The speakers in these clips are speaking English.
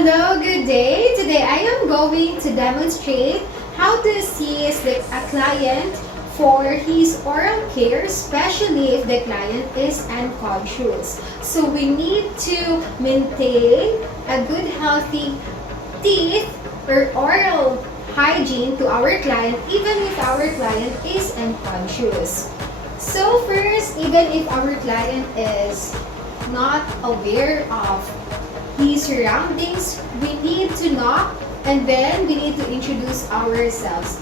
Hello, good day. Today I am going to demonstrate how to assist a client for his oral care, especially if the client is unconscious. So we need to maintain a good healthy teeth or oral hygiene to our client even if our client is unconscious. So first, even if our client is not aware of his surroundings, we need to knock and then we need to introduce ourselves.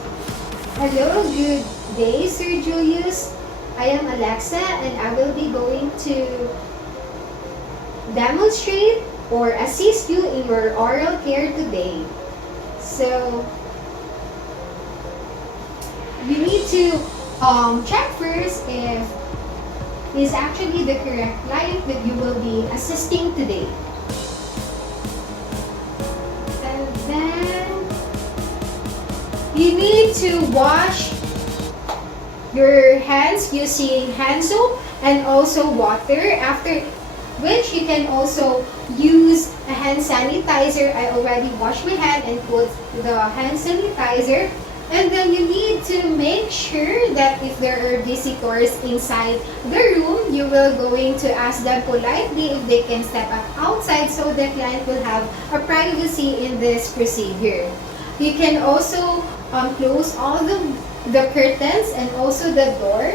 Hello, good day, Sir Julius. I am Alexa and I will be going to demonstrate or assist you in your oral care today. So, you need to check first if is actually the correct client that you will be assisting today. And then you need to wash your hands using hand soap and also water, after which you can also use a hand sanitizer. I already washed my hand and put the hand sanitizer. And then you need to make sure that if there are visitors inside the room, you will going to ask them politely if they can step up outside so the client will have a privacy in this procedure. You can also close all the curtains and also the door.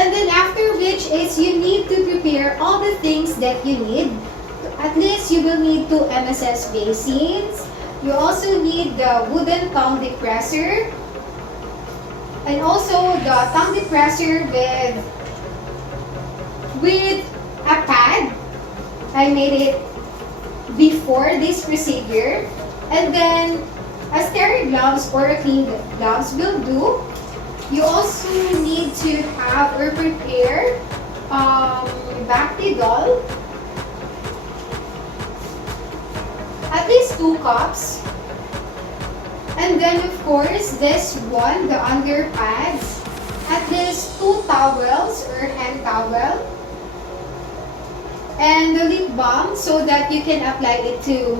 And then after which is you need to prepare all the things that you need. At least you will need 2 MSS basins. You also need the wooden tongue depressor and also the tongue depressor with a pad. I made it before this procedure. And then a sterile gloves or a clean gloves will do. You also need to have or prepare Bactidol, at least 2 cups. And then of course this one, the under pads, at least 2 towels or hand towel. And the lip balm so that you can apply it to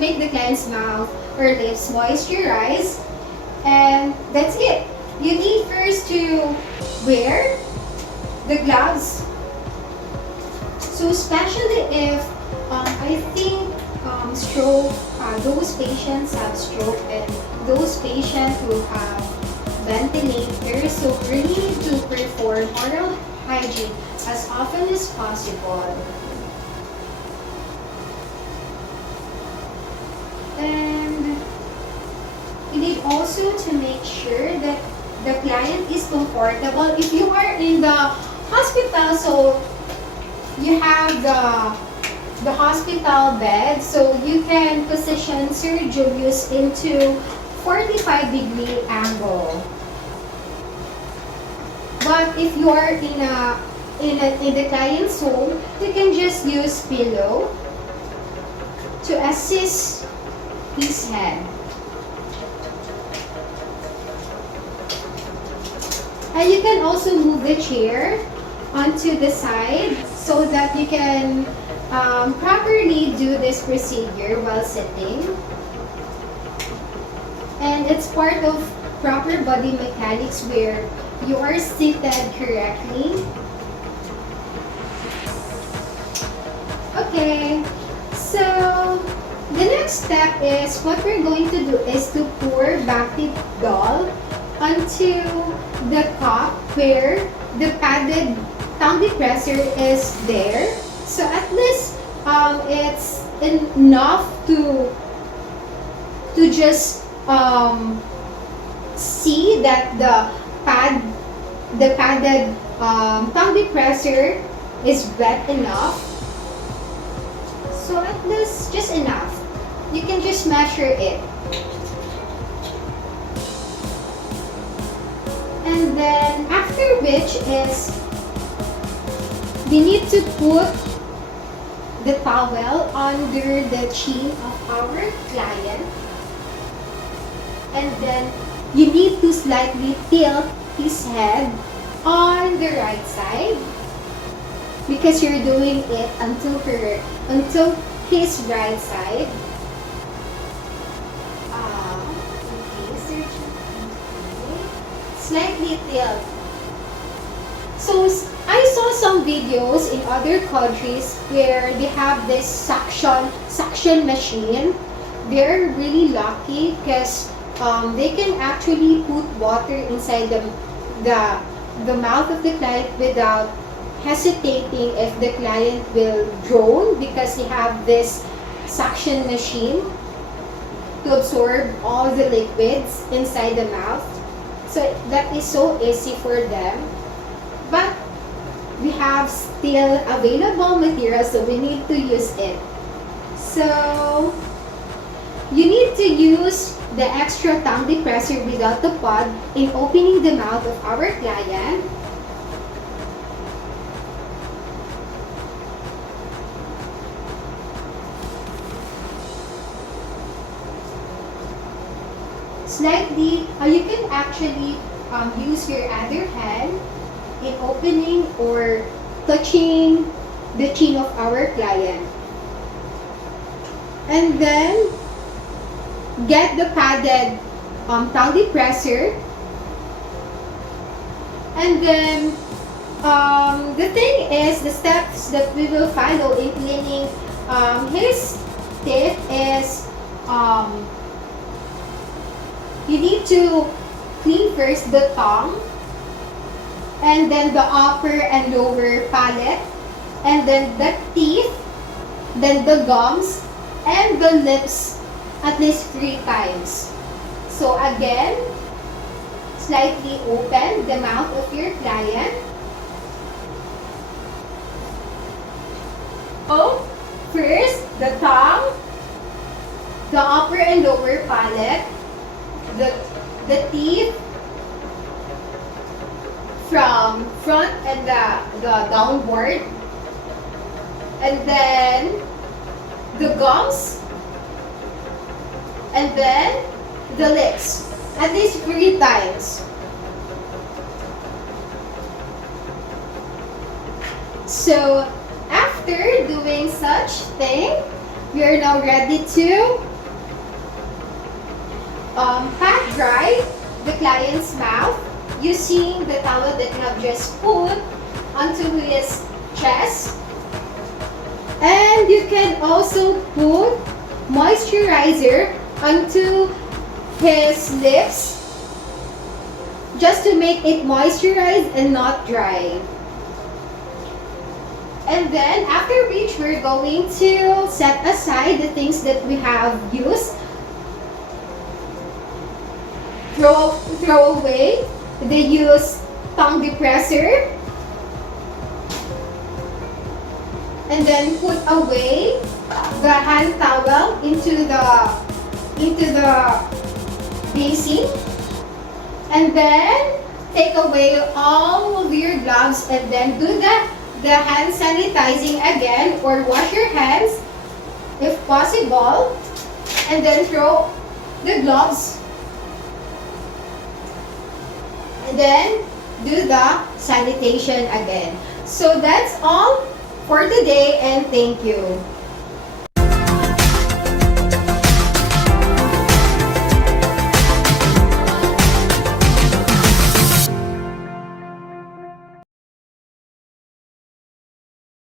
make the client's mouth or lips moisturize. And that's it. You need first to wear the gloves. So especially if I think stroke, those patients have stroke and those patients who have ventilators, so really need to perform oral hygiene as often as possible. And you need also to make sure that the client is comfortable. If you are in the hospital, so you have the hospital bed, so you can position Sir Julius into 45-degree angle. But if you are in the client's home, you can just use pillow to assist his head. And you can also move the chair onto the side so that you can properly do this procedure while sitting. And it's part of proper body mechanics where you are seated correctly. Okay, so the next step is what we're going to do is to pour Bactidol onto the cup where the padded tongue depressor is there. So at least it's enough to just see that the padded tongue depressor is wet enough. So at least just enough. You can just measure it. And then after which is we need to put the towel under the chin of our client. And then you need to slightly tilt his head on the right side because you're doing it until onto his right side. Okay, slightly tilt. So I saw some videos in other countries where they have this suction machine. They're really lucky because they can actually put water inside the the mouth of the client without hesitating if the client will drone, because they have this suction machine to absorb all the liquids inside the mouth. So that is so easy for them. But we have still available materials, so we need to use it. So you need to use the extra tongue depressor without the pod in opening the mouth of our client. Slightly, you can actually use your other hand in opening or touching the chin of our client. And then get the padded tongue depressor. And then the thing is, the steps that we will follow in cleaning his teeth is you need to clean first the tongue, and then the upper and lower palate, and then the teeth, then the gums, and the lips at least 3 times. So again, slightly open the mouth of your client. Oh, first the tongue, the upper and lower palate, the teeth from front and the downward, and then the gums, and then the lips at least 3 times. So after doing such thing, we are now ready to pat dry the client's mouth using the towel that we have just put onto his chest. And you can also put moisturizer onto his lips just to make it moisturized and not dry. And then after which, we're going to set aside the things that we have used. Throw away the used tongue depressor, and then put away the hand towel into the basin, and then take away all of your gloves, and then do the hand sanitizing again, or wash your hands if possible, and then throw the gloves, and then do the sanitation again. So that's all for today, and thank you.